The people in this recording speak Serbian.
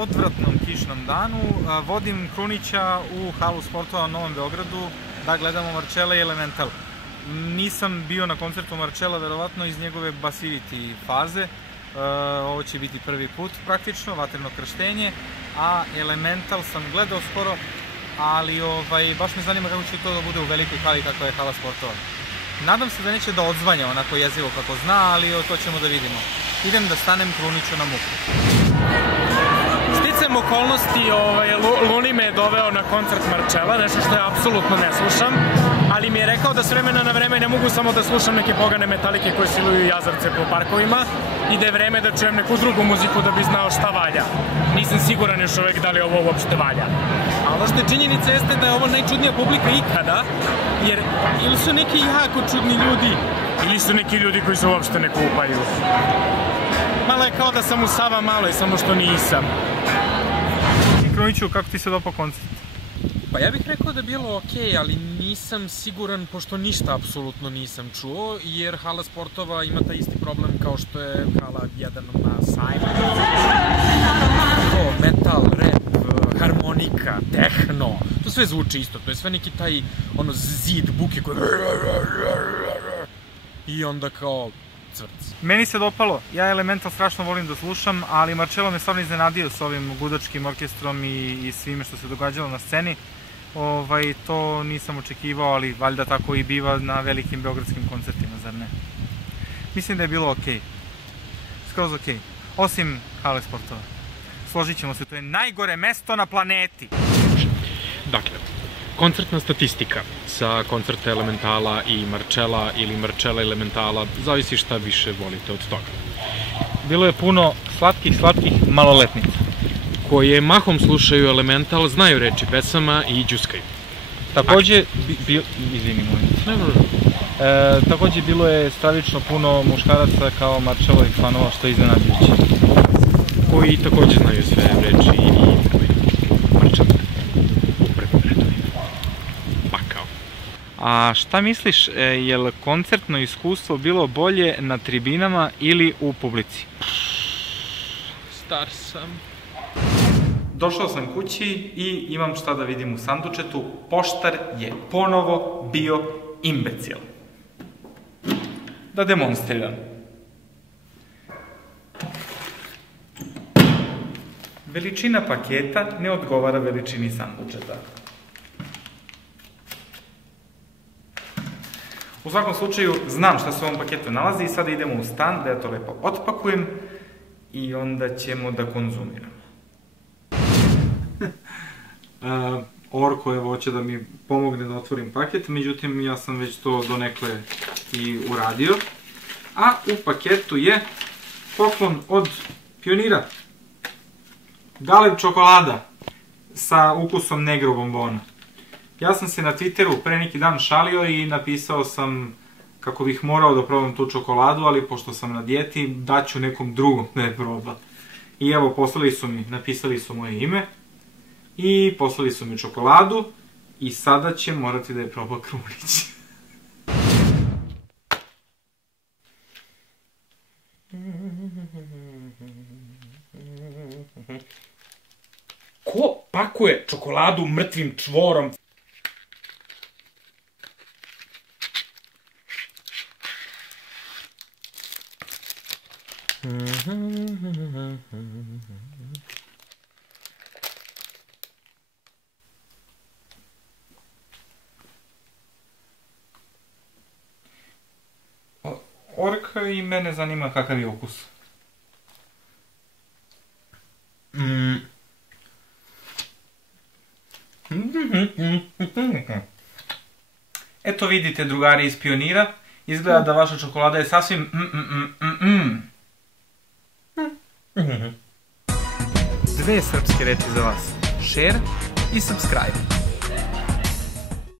odvratnom kišnom danu vodim Krunića u halu sportova na Novom Beogradu da gledamo Marcella i Elemental. Nisam bio na koncertu Marcella, verovatno iz njegove Basivity faze. Ovo će biti prvi put praktično, vatreno krštenje, a Elemental sam gledao skoro, ali baš me zanima kako će to da bude u velikoj hali kakva je hala sportova. Nadam se da neće da odzvanja onako jezivo kako zna, ali to ćemo da vidimo. Idem da stanem Kruniću na muku. Sticam okolnosti, Luni me je doveo na koncert Marcella, nešto što ja apsolutno ne slušam, ali mi je rekao da s vremena na vreme ne mogu samo da slušam neke pogane metalike koje siluju jazavce po parkovima i da je vreme da čujem neku drugu muziku da bi znao šta valja. Nisam siguran još uvek da li ovo uopšte valja. A ono što je činjenica jeste da je ovo najčudnija publika ikada, jer ili su neki jako čudni ljudi, ili su neki ljudi koji se uopšte ne kupaju. Malo je kao da sam u Sava Maloj, samo što nisam. I Kruniću, kako ti se dopao koncert? Pa ja bih rekao da je bilo okej, ali nisam siguran, pošto ništa apsolutno nisam čuo, jer hala sportova ima taj isti problem kao što je hala 1 na sajmu. Metal, rap, harmonika, tehno, to sve zvuči isto, to je sve neki taj zid buke koji... I onda kao cvrc. Meni se dopalo, ja Elemental strašno volim da slušam, ali Marcello me stvarno iznenadio s ovim gudačkim orkestrom i svime što se događalo na sceni. To nisam očekivao, ali valjda tako i biva na velikim beogradskim koncertima, zar ne? Mislim da je bilo okej. Skroz okej. Osim hale sportova. Složit ćemo se, to je najgore mesto na planeti. Dakle, koncertna statistika sa koncerta Elementala i Marcella ili Marcella Elementala, zavisi šta više volite od toga. Bilo je puno slatkih maloletnica. Koje mahom slušaju Elemental, znaju reči pesama i džuskaju. Takođe, takođe bilo je stravično puno muškaraca kao Marcellovih fanova, što je iznenađujuće. Koji takođe znaju sve reči i Marcella u prvim redovima. Bakao. A šta misliš, je li koncertno iskustvo bilo bolje na tribinama ili u publici? Star sam. Došao sam kući i imam šta da vidim u sandučetu. Poštar je ponovo bio imbecil. Da demonstriram. Veličina paketa ne odgovara veličini sandučeta. U svakom slučaju, znam šta se u ovom paketu nalazi i sada idemo u stan da ja to lepo otpakujem i onda ćemo da konzumiramo. Orko evo hoće da mi pomogne da otvorim paket, međutim ja sam već to donekle i uradio. A u paketu je poklon od Pionira. Galeb čokolada sa ukusom negro bombona. Ja sam se na Twitteru pre neki dan šalio i napisao sam kako bih morao da probam tu čokoladu, ali pošto sam na dijeti, daću nekom drugom da je proba. I evo, napisali su moje ime i poslali su mi čokoladu i sada će morati da je proba Krunić. Ko pakuje čokoladu mrtvim čvorom? Orka i mene zanima kakav je ukus. Eto vidite, drugari iz Pionira, izgleda da vaša čokolada je sasvim Dve srpske reči za vas. Share i subscribe.